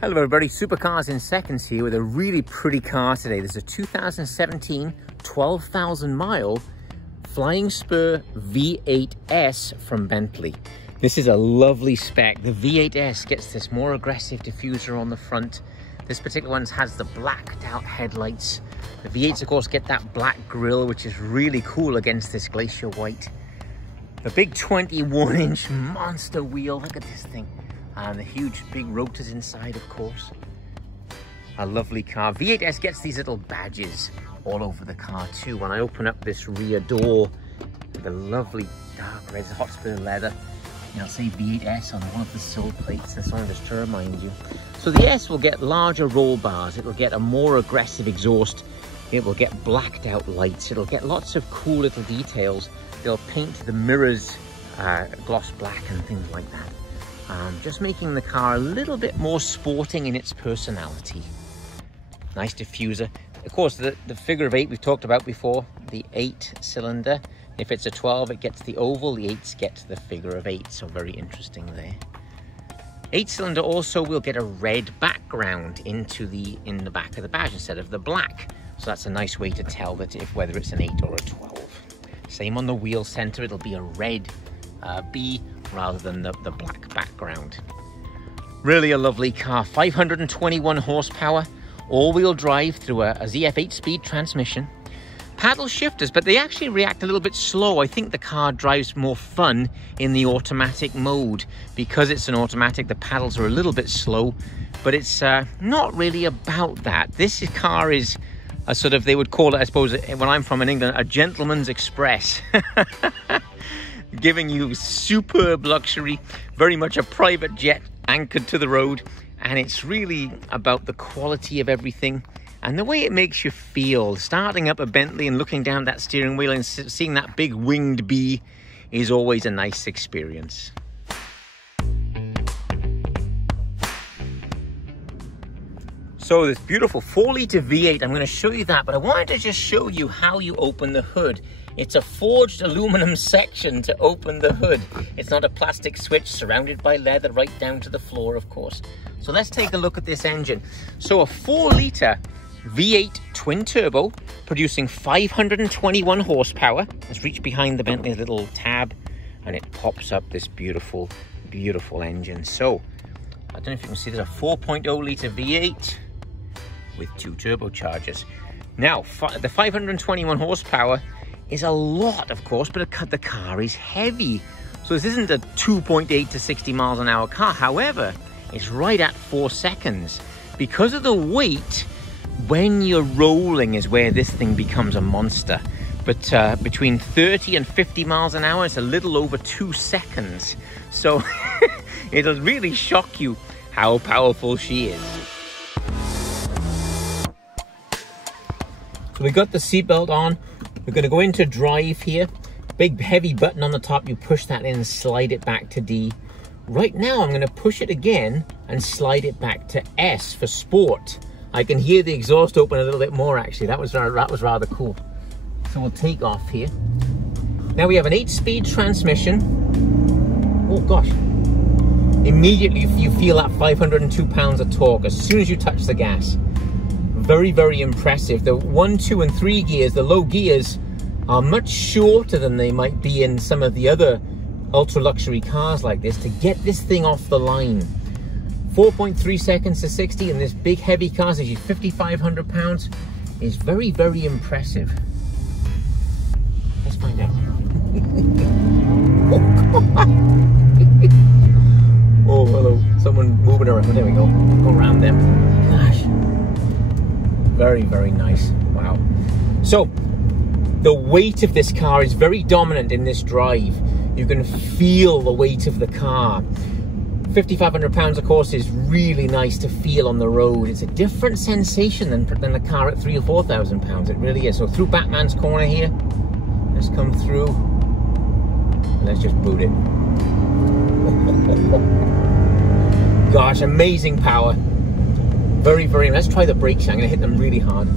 Hello everybody, Supercars in Seconds here with a really pretty car today. There's a 2017 12,000 mile Flying Spur V8S from Bentley. This is a lovely spec. The V8S gets this more aggressive diffuser on the front. This particular one has the blacked out headlights. The V8s of course get that black grille, which is really cool against this glacier white. The big 21-inch monster wheel, look at this thing. And the huge big rotors inside, of course. A lovely car. V8S gets these little badges all over the car too. When I open up this rear door, the lovely dark red Hotspur leather, it'll say V8S on one of the sill plates. That's on just to remind you. So the S will get larger roll bars. It will get a more aggressive exhaust. It will get blacked out lights. It'll get lots of cool little details. They'll paint the mirrors gloss black and things like that. Just making the car a little bit more sporting in its personality. Nice diffuser. Of course, the figure of 8 we've talked about before, the 8-cylinder. If it's a 12, it gets the oval, the 8s get the figure of 8, so very interesting there. 8-cylinder also will get a red background in the back of the badge instead of the black. So that's a nice way to tell that whether it's an 8 or a 12. Same on the wheel center, it'll be a red B rather than the black background. Really a lovely car. 521 horsepower, all-wheel drive through a ZF 8-speed transmission. Paddle shifters, but they actually react a little bit slow. I think the car drives more fun in the automatic mode. Because it's an automatic, the paddles are a little bit slow, but it's not really about that. This car is a sort of, they would call it, I suppose, when I'm from in England, a gentleman's express. Giving you superb luxury, very much a private jet anchored to the road, and it's really about the quality of everything and the way it makes you feel. Starting up a Bentley and looking down that steering wheel and seeing that big winged bee is always a nice experience. So this beautiful 4-litre V8, I'm going to show you that, but I wanted to just show you how you open the hood. It's a forged aluminum section to open the hood. It's not a plastic switch surrounded by leather right down to the floor, of course. So let's take a look at this engine. So a 4-litre V8 twin turbo producing 521 horsepower. Let's reach behind the Bentley little tab and it pops up this beautiful, beautiful engine. So I don't know if you can see, there's a 4.0 litre V8 with 2 turbochargers. Now, the 521 horsepower is a lot, of course, but the car is heavy. So this isn't a 2.8 to 60 miles an hour car. However, it's right at 4 seconds. Because of the weight, when you're rolling is where this thing becomes a monster. But between 30 and 50 miles an hour, it's a little over 2 seconds. So it'll really shock you how powerful she is. So we got the seatbelt on. We're going to go into drive here. Big heavy button on the top. You push that in and slide it back to D. Right now I'm going to push it again and slide it back to S for sport. I can hear the exhaust open a little bit more actually. That was rather cool. So we'll take off here. Now we have an 8-speed transmission. Oh gosh. Immediately you feel that 502 pounds of torque as soon as you touch the gas. Very, very impressive. The 1, 2, and 3 gears, the low gears, are much shorter than they might be in some of the other ultra luxury cars like this to get this thing off the line. 4.3 seconds to 60 in this big heavy car, so 5,500 pounds, is very, very impressive. Let's find out. Oh, God. Oh, hello. Someone moving around. There we go. Go around them. Gosh. Very, very nice. Wow. So, the weight of this car is very dominant in this drive. You can feel the weight of the car. 5,500 pounds, of course, is really nice to feel on the road. It's a different sensation than a car at 3,000 or 4,000 pounds. It really is. So through Batman's corner here, let's come through. Let's just boot it. Gosh, amazing power. Very, very, let's try the brakes. I'm going to hit them really hard.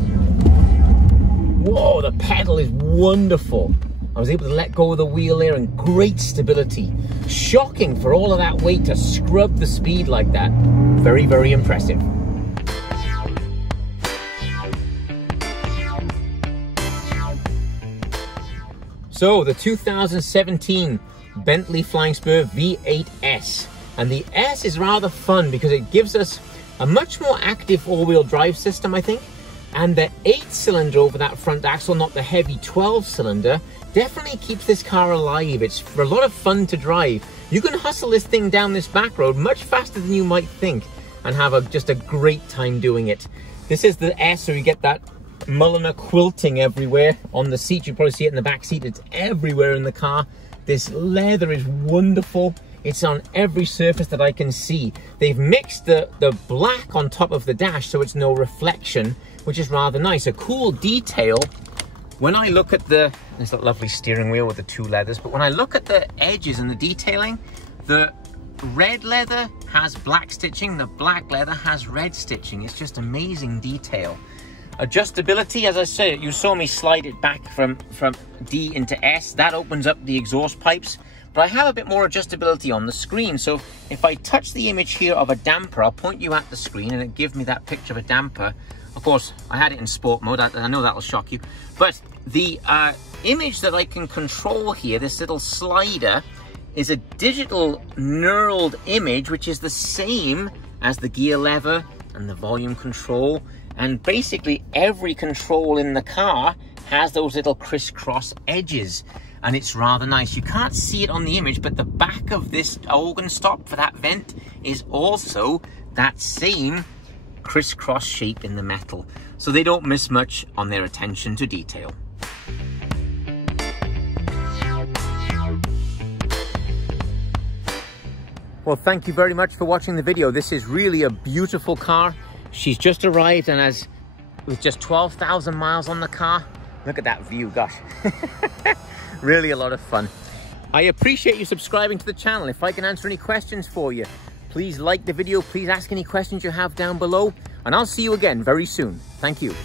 Whoa, the pedal is wonderful. I was able to let go of the wheel there, and great stability. Shocking for all of that weight to scrub the speed like that. Very, very impressive. So the 2017 Bentley Flying Spur V8S. And the S is rather fun because it gives us a much more active all-wheel drive system, I think. And the 8-cylinder over that front axle, not the heavy 12-cylinder, definitely keeps this car alive. It's a lot of fun to drive. You can hustle this thing down this back road much faster than you might think and have just a great time doing it. This is the S, so you get that Mulliner quilting everywhere on the seat. You probably see it in the back seat. It's everywhere in the car. This leather is wonderful. It's on every surface that I can see. They've mixed the black on top of the dash so it's no reflection, which is rather nice. A cool detail. When I look at there's that lovely steering wheel with the two leathers, but when I look at the edges and the detailing, the red leather has black stitching, the black leather has red stitching. It's just amazing detail. Adjustability, as I say, you saw me slide it back from D into S. That opens up the exhaust pipes, but I have a bit more adjustability on the screen. So if I touch the image here of a damper, I'll point you at the screen and it gives me that picture of a damper. Of course, I had it in sport mode. I know that'll shock you, but the image that I can control here, this little slider, is a digital knurled image, which is the same as the gear lever and the volume control. And basically every control in the car has those little crisscross edges, and it's rather nice. You can't see it on the image, but the back of this organ stop for that vent is also that same crisscross shape in the metal. So they don't miss much on their attention to detail. Well, thank you very much for watching the video. This is really a beautiful car. She's just arrived, and with just 12,000 miles on the car, look at that view, gosh. Really a lot of fun. I appreciate you subscribing to the channel. If I can answer any questions for you, please like the video, please ask any questions you have down below, and I'll see you again very soon. Thank you.